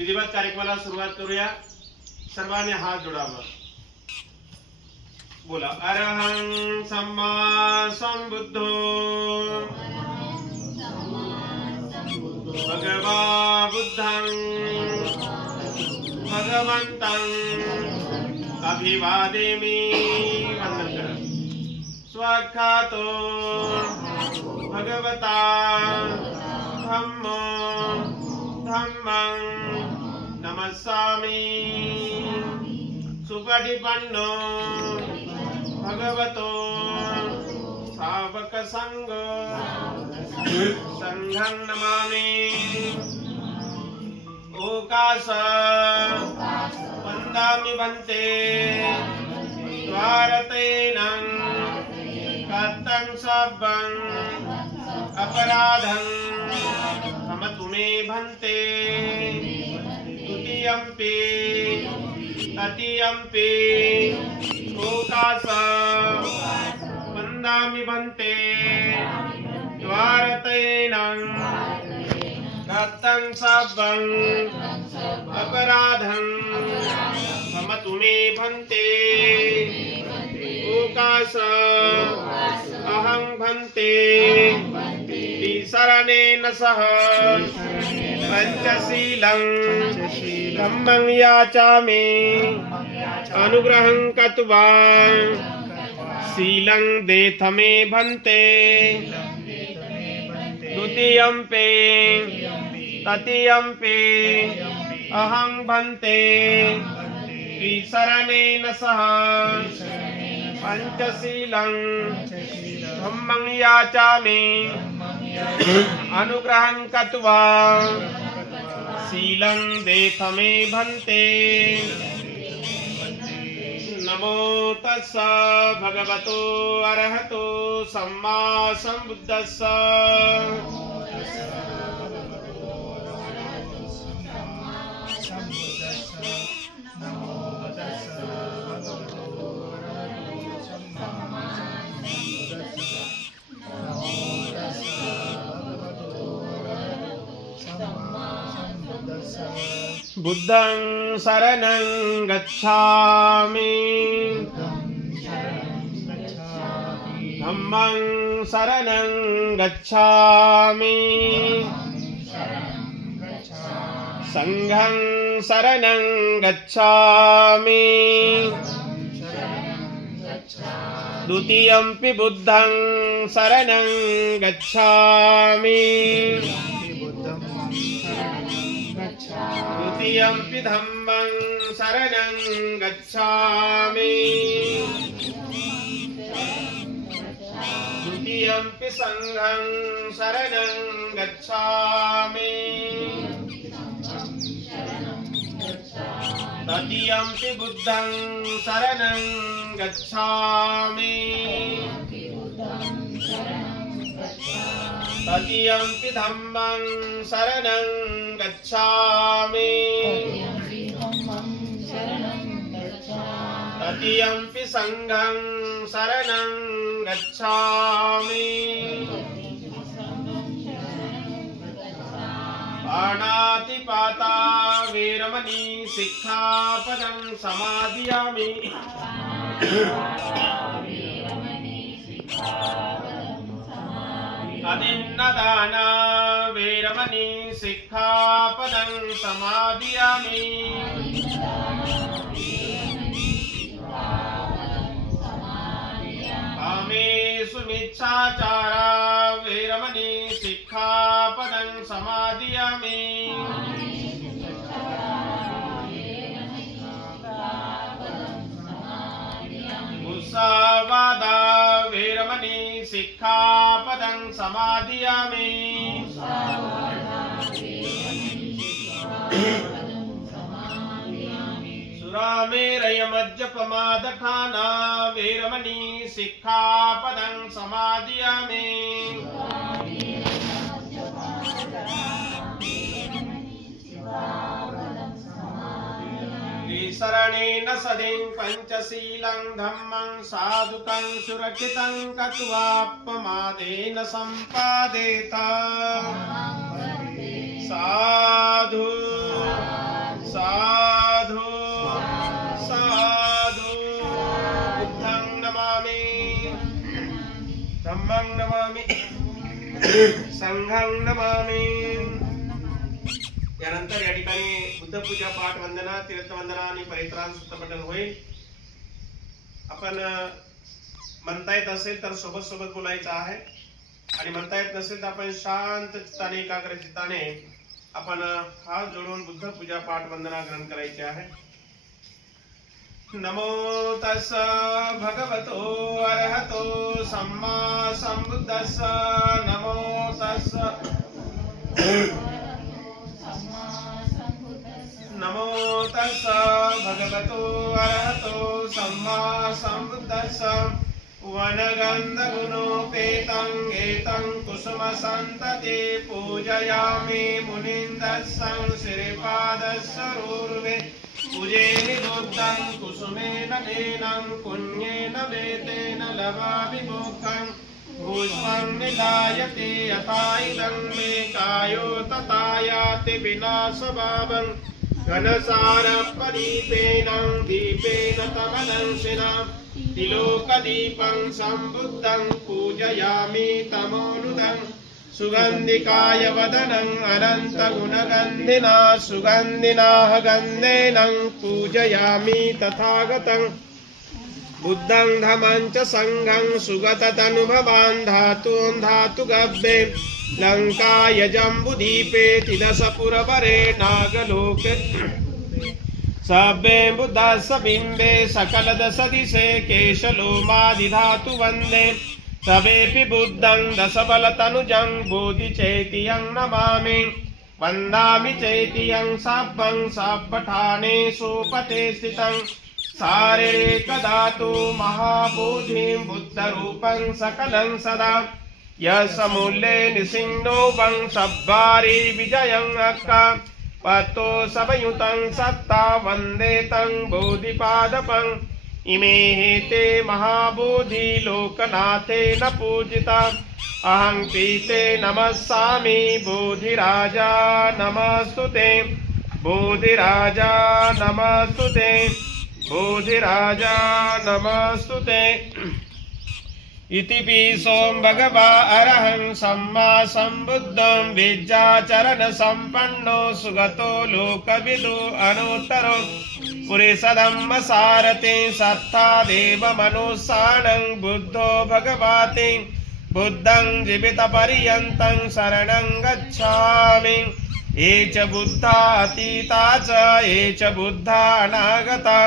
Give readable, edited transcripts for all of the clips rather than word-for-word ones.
विधिवत कार्यक्रमाला सुरुवात करूया. सर्वांनी हात जोडावा. बोला. अरहं सम्मा संबुद्धो भगवा बुद्धं भगवन्तं अभिवादेमि. वंदन करा. स्वाख्यातो भगवता धम्मो धम्मं नमस्सामि. सुपटिपन्नो भगवतो सावक संघो संघं नमामि. ओकाश वन्दामि भन्ते द्वारतेनं कतं सब्बं अपराधं क्षमतु मे भन्ते. द्वितीयंपि तृतीयंपि ओकाश वन्दामि भन्ते द्वारतेनं कतं सब्बं अपराधं क्षमतु मे भन्ते. ओकाश अहं भन्ते शरणेन सह पंचशीलं धम्मं याचामि. अनुग्रहं कृत्वा शीलं देथ मे भन्ते. द्वितीयंपि तृतीयंपि अहं भन्ते शरणेन सह पंचशीलं धम्मं याचामि. अनुग्रहं कृत्वा शीलं देथ मे भन्ते. नमो तस्स भगवतो अरहतो सम्मा संबुद्धस्स. बुद्धं शरणं गच्छामि. धम्मं शरणं गच्छामि. संघं शरणं गच्छामि. द्वितीयंपि बुद्धं शरणं गच्छामि. द्वितीयंपि धम्मं शरणं गच्छामि. द्वितीयंपि संघं शरणं गच्छामि. तृतीयंपि बुद्धं शरणं गच्छामि. तृतीयंपि धम्मं शरणं गच्छामि. तृतीयंपि संघं शरणं गच्छामि. पाणातिपाता वेरमणि सिक्खापदं समादियामि. अदिन्नदाना वेरमणि सिक्खापदं समादियामि. कामेषु मिच्छाचारा वेरमणि सिक्खापदं समादियामि. मुसावादा वेरमणि सिक्खापदं समादियामि. सुरामेरयमज्जपमादठाना वेरमणि सिक्खापदं समादियामि. शरणेन सदिं पंचशीलं धम्मं साधुकं सुरक्षितं कृत्वापमादेन सम्पादेत. साधु संघं नमामि। यानंतर या ठिकाणी बुद्ध पूजा पाठ वंदना तीर्थवंदना आणि परित्राण सूत्रपठण होईल। आपण म्हणता येत असेल तर सोबत सोबत बोलायचं आहे आणि म्हणता येत नसेल तर आपण शांत चित्ताने एकाग्र चित्ताने आपण हात जोडून बुद्ध पूजा पाठ वंदना ग्रहण करायची आहे। नमो तस् भगवतो अरहतो सम्मा संबुद्धस्स नमो तस् नमो तस् भगवतो अरहतो सम्मा संबुद्धस्स वनगन्धगुणोपेतं एतं कुसुमसन्तते पूजयामि मुनीन्द्रस्सं श्रीपादस्सरोर्वे पूजेनि बुद्धं कुसुमेन तेनं पुण्येन वेदेन लभामि मोक्षं पुष्पं निधायते यथा इदं मे कायो तथा याति विनाशभावं घनसारप्रदीपेन दीपेन तमदंशिना तिलोकदीपं सम्बुद्धं पूजयामि तमोनुदं सुगन्धिकाय वदनं अनन्तगुणगन्धिना सुगन्धिनाः गन्धेन पूजयामि तथागतं बुद्धं धम्मं च संघं सुगततनुभवान् धातून् धातुगव्ये लङ्काय जम्बुदीपे तिदशपुरवरे नागलोके सभ्ये बुद्धस्स बिम्बे सकलदशदिशे केशलोमादिधातु वन्दे सभेऽपि बुद्धं दशबलतनुजं बोधिचैत्यं नमामि वन्दामि चैत्यं साभं सापठाने सोपते स्थितं शारीरिकधातु महाबोधिं बुद्धरूपं सकलं सदा यशमूल्ये निसिन्नो वं सब्बारि विजयं अक्का पतो सबयुतं सत्ता वन्दे तं बोधिपादपं इमे ते महाबोधि लोकनाथेन पूजिता अहं पीते नमस्सामि बोधिराजा नमस्तुते बोधिराजा नमस्तुते बोधिराजा नमस्तुते इति पिसो भगवा अरहं सम्मा संबुद्धं विद्याचरण संपन्नो सुगतो लोकविदु अनुत्तरो पुरुषधम्म सारथि सत्ता देव मनुष्याणं बुद्धो भगवति बुद्धं जीवितपर्यन्तं शरणं गच्छामि ये च बुद्धा अतीता च ये च बुद्धा अनागता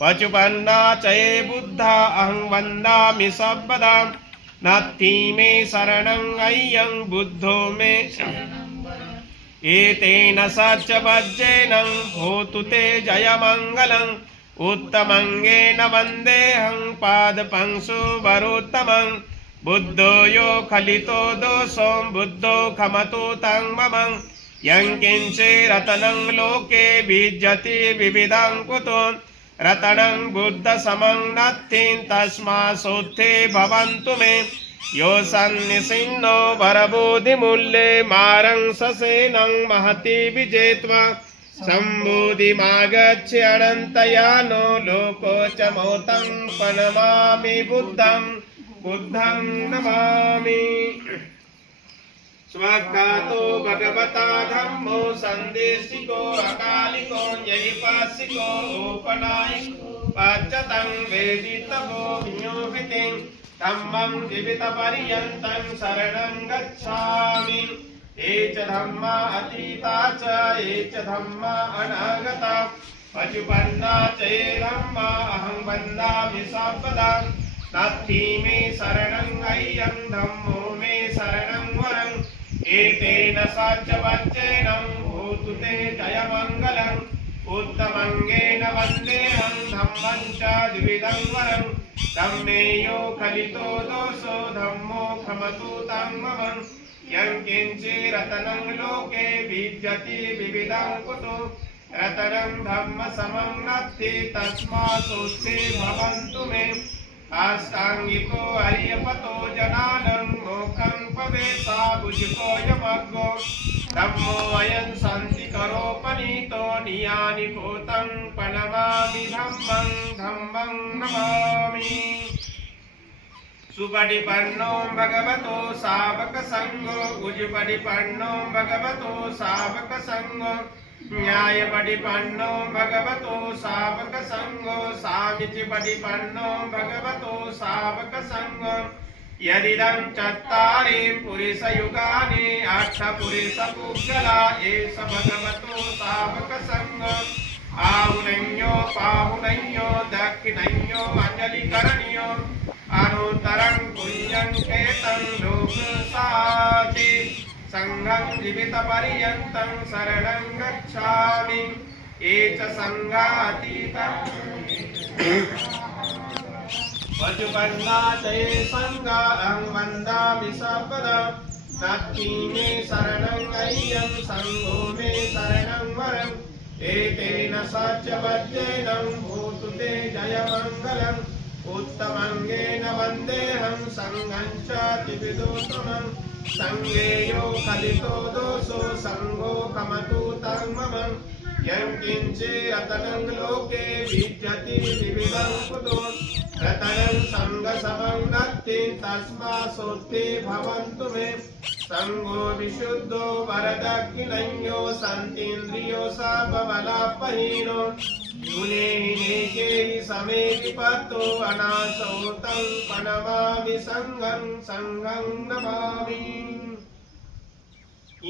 पचुपन्ना च ये बुद्धा अहं वन्दामि सर्वदा नास्ति मे शरणं अय्यं बुद्धो मे एतेन सच्चवज्जेन होतु ते जयमङ्गलम् उत्तमङ्गेन वन्देऽहं पादपंसु वरोत्तमं बुद्धो यो खलितो दोषो बुद्धो खमतु तं मम यं किञ्चिरतनं लोके विद्यति विविधं कुतो रतनं बुद्धसमं नत्थिं तस्मासोत्थे भवन्तु मे यो सन्निसिन्नो वरबोधिमूल्ये मारं ससेनं महति विजेत्वा सम्बोधिमागच्छ अनन्तयानो लोकोच्चमोतं प्रणमामि बुद्धं बुद्धं नमामि। स्वाख्यातो भगवता धम्मो संदेशिको अकालिको जयपासिको औपनायिको पाच्यतं वेदितभो विज्ञोभितिं धम्मं जीवितपर्यन्तं शरणं गच्छामि। ये च धम्मा अतीता च ये च धम्मा अनागता पचुपन्ना च ये धम्मा अहं वन्दामि सर्वदा नास्ति मे शरणं अय्यं धम्मो मे शरणं वरम् एतेन सच्चवच्चेन होतु ते जयमङ्गलम् उत्तमङ्गेन वन्देऽहं धम्मं च द्विविधं वरम् धम्मे यो खलितो दोषो धम्मो खमतु तं मम यं किञ्चिरतनं लोके विद्यति विविधं कुतो रतनं धम्मसमं नत्थि तस्मात्सोत्थे भवन्तु मे अष्टांगिको अर्यपतो जनानं मोक्षं पवेशा भुजको यमग्गो धम्मो अयं शान्तिकरोपनीतो नियानि भूतं प्रणमामि धम्मं धम्मं नमामि। सुपटिपन्नो भगवतो सावक संगो उजुपटिपन्नो भगवतो सावक संगो न्यायपटिपन्नो भगवतो सावक संगो सामिचिपटिपन्नो भगवतो सावक संगो यदिदं चत्तारि पुरुषयुगानि अष्टपुरुषपुद्गला एष भगवतो सावक संगो आहुनयो पाहुनयो दक्षिणयो अंजलिकरणयो अनुत्तरं पुण्यं केतं लोकसाति संघं जीवितपर्यन्तं शरणं गच्छामि एच संघातीतं वजुपन्नाते संघं वन्दामि सर्वदा नत्थि मे शरणं अय्यं संघो मे शरणं वरम् एतेन सत्यवद्येन भूतु ते जयमङ्गलम् उत्तमंगेन वन्देऽहं संघं च त्रिविधोत्तमं संघेयो कलितो दोषो संघो कमतु तं मम यं किञ्चिदतनं लोके विद्यते विविधं कुतो रतनं संघसमं नत्ति तस्मात्सोत्ते भवन्तु मे संघो विशुद्धो वरदक्षिणयो सन्तीन्द्रियो सर्वबलापहीनो गुणेनेके समे विपत्तो अनासो तं प्रणमामि संघं नमामि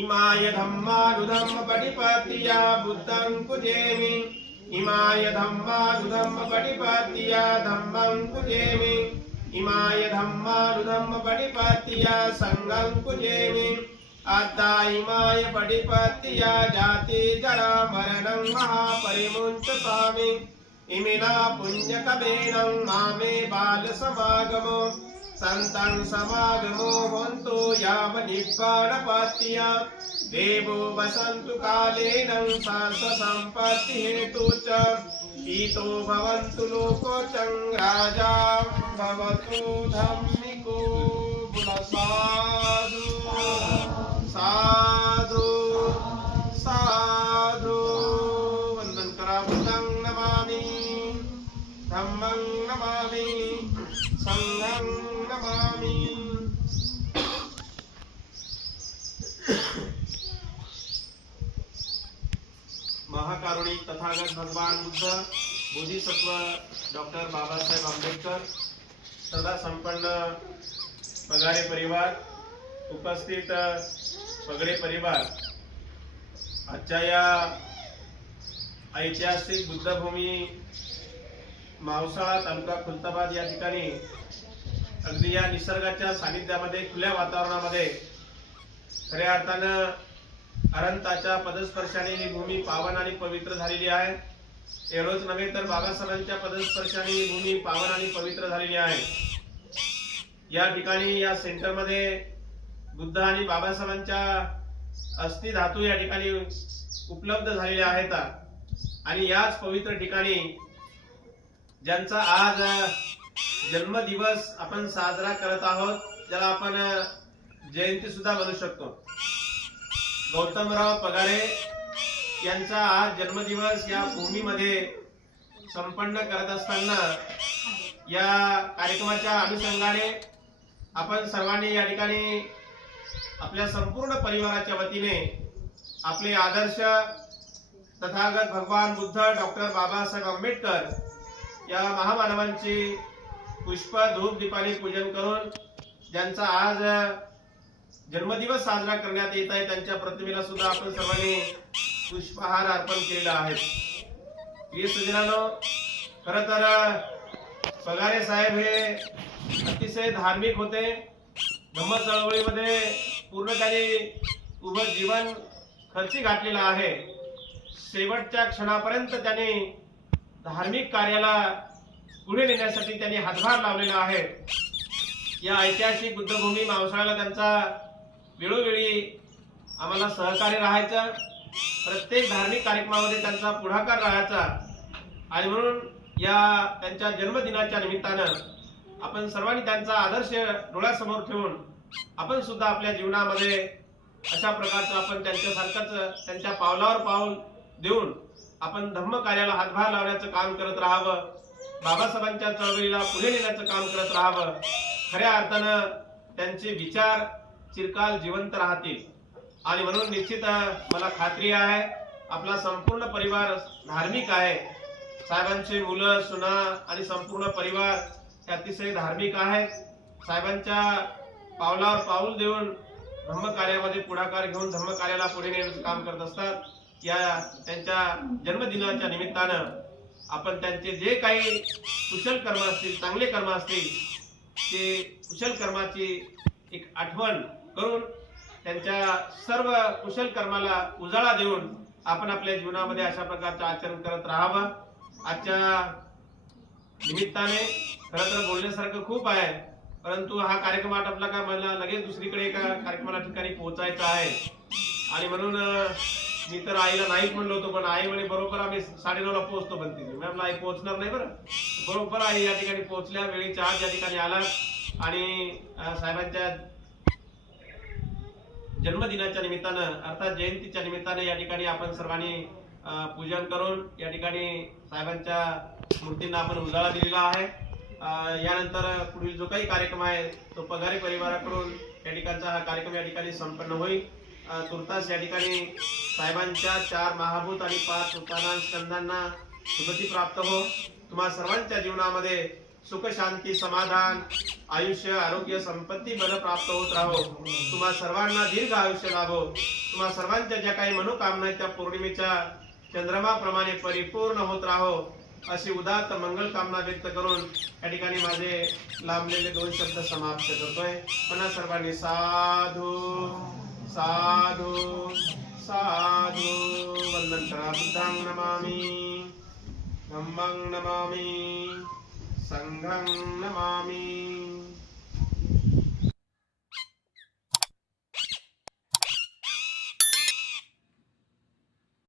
इमाय धम्मानुधम्म पटिपत्तिया बुद्धं कुजेमि इमाय धम्मानुधम्म पटिपत्तिया धम्मं कुजेमि इमाय धम्मानुधम्म पटिपत्तिया संघं कुजेमि अद्धा इमाय पटिपत्तिया जाति जरा मरणं महापरिमुञ्चतामि इमिना पुण्यकमेनं मामे बालसमागमो संतं समागमो हन्तु यावनिब्बाणपत्तिया देवो वसन्तु कालेन सर्वसम्पत्तिहेतु च ईतो भवन्तु लोकोऽचं राजा भवतु धम्मिको बुलसाधु साधु साधु वंदन करा बुद्धं नमामि धम्मं नमामि संघं नमामि महाकारुणिक तथागत भगवान बुद्ध बोधिसत्व डॉक्टर बाबासाहेब आंबेडकर सदा संपन्न पगारे परिवार उपस्थित पगडे परिवार आजच्या या ऐतिहासिक बुद्धभूमी मावसाळा तालुका खुलताबाद या ठिकाणी अगदी या निसर्गाच्या सानिध्यामध्ये खुल्या वातावरणामध्ये खऱ्या अर्थानं अनंताच्या पदस्पर्शाने ही भूमी पावन आणि पवित्र झालेली आहे। एवढंच नव्हे तर बाबासाहेबांच्या पदस्पर्शाने ही भूमी पावन आणि पवित्र झालेली आहे। या ठिकाणी या सेंटरमध्ये बुद्ध आणि बाबासाहेबांच्या अस्थि धातू या ठिकाणी उपलब्ध झालेल्या आहेत आणि याच पवित्र ठिकाणी ज्यांचा आज जन्मदिवस आपण साजरा करत आहोत, ज्याला आपण जयंती सुद्धा म्हणू शकतो, गौतमराव पगारे यांचा आज जन्मदिवस या भूमीमध्ये संपन्न करत असताना या कार्यक्रमाच्या अनुषंगाने आपण सर्वांनी या ठिकाणी आपल्या संपूर्ण परिवाराच्या वतीने आपले आदर्श तथागत भगवान बुद्ध डॉक्टर बाबासाहेब आंबेडकर या महामानवांची पुष्प धूप दीपाने पूजन करून ज्यांचा आज जन्मदिवस साजरा करण्यात येत आहे त्यांच्या प्रतिमेला सुद्धा आपण सर्वांनी पुष्पहार अर्पण केलेला आहे। प्रिय सज्जनांनो, खरं तर पगारे साहेब हे अतिशय धार्मिक होते। धम्म चळवळीमध्ये पूर्ण त्यांनी उभं जीवन खर्ची घातलेलं आहे। शेवटच्या क्षणापर्यंत त्यांनी धार्मिक कार्याला पुढे नेण्यासाठी त्यांनी हातभार लावलेला आहे। या ऐतिहासिक बुद्धभूमी मावसाळ्याला त्यांचा वेळोवेळी आम्हाला सहकार्य राहायचं, प्रत्येक धार्मिक कार्यक्रमामध्ये त्यांचा पुढाकार राहायचा आणि म्हणून या त्यांच्या जन्मदिनाच्या निमित्तानं आपण सर्वांनी त्यांचा आदर्श डोळ्यासमोर ठेवून आपण सुद्धा आपल्या जीवनामध्ये अशा प्रकारचं आपण त्यांच्यासारखंच त्यांच्या पावलावर पाऊल देऊन आपण धम्म कार्याला हातभार लावण्याचं काम करत राहावं बाबासाहेबांच्या चळवळीला पुढे नेण्याचं काम करत राहावं. खऱ्या अर्थानं त्यांचे विचार चिरकाल जिवंत राहतील. आणि म्हणून निश्चित मला खात्री आहे आपला संपूर्ण परिवार धार्मिक आहे. साहेबांचे मुलं सुना आणि संपूर्ण परिवार हे अतिशय धार्मिक आहेत. साहेबांच्या पावलावर पाऊल देऊन धम्मकार्यामध्ये पुढाकार घेऊन धम्मकार्याला पुढे नेण्याचं काम करत असतात. या त्यांच्या जन्मदिनाच्या निमित्तानं आपण त्यांचे जे काही कुशल कर्म असतील, चांगले कर्म असतील, ते कुशल कर्माची एक आठवण करून त्यांच्या सर्व कुशल कर्माला उजाळा देऊन आपण आपल्या जीवनामध्ये अशा प्रकारचं आचरण करत राहावं. आजच्या निमित्ताने खरं तर बोलण्यासारखं खूप आहे, परंतु हा कार्यक्रम आटपला का मला लगेच दुसरीकडे एका कार्यक्रमाला ठिकाणी पोहोचायचं आहे. आणि म्हणून मी तर आईला नाहीच म्हणलो होतो, पण आई म्हणे बरोबर आम्ही 9:30ला पोहोचतो. पण तिथे मॅम आई पोहोचणार नाही बरं. बरोबर आई या ठिकाणी पोहोचल्या, वेळेच्या आत या ठिकाणी आला. आणि साहेबांच्या जन्मदिनाच्या निमित्तानं अर्थात जयंतीच्या निमित्ताने या ठिकाणी आपण सर्वांनी पूजन करून या ठिकाणी साहेबांच्या मूर्तींना आपण उजाळा दिलेला आहे. यानंतर पुढील जो काही कार्यक्रम आहे तो पगारे परिवाराकडून या ठिकाणचा हा कार्यक्रम या ठिकाणी संपन्न होईल. तुर्तास या ठिकाणी साहेबांच्या 4 महाभूत आणि 5 उत्ताना स्कंदांना सुगती प्राप्त हो. तुम्हा सर्वांच्या जीवनामध्ये सुख शांती समाधान आयुष्य आरोग्य संपत्ती बल प्राप्त होत राहो. तुम्हा सर्वांना दीर्घ आयुष्य लाभो. तुम्हा सर्वांच्या ज्या काही मनोकामना त्या पौर्णिमेच्या चंद्रमाप्रमाणे परिपूर्ण होत राहो अशी उदात्त मंगल कामना व्यक्त करून या ठिकाणी माझे लांबलेले 2 शब्द समाप्त करतोय. पुन्हा सर्वांनी साधू साधू साधू वंदन करा. बुद्धं नमामि, धम्मं नमामि, संघं नमामि.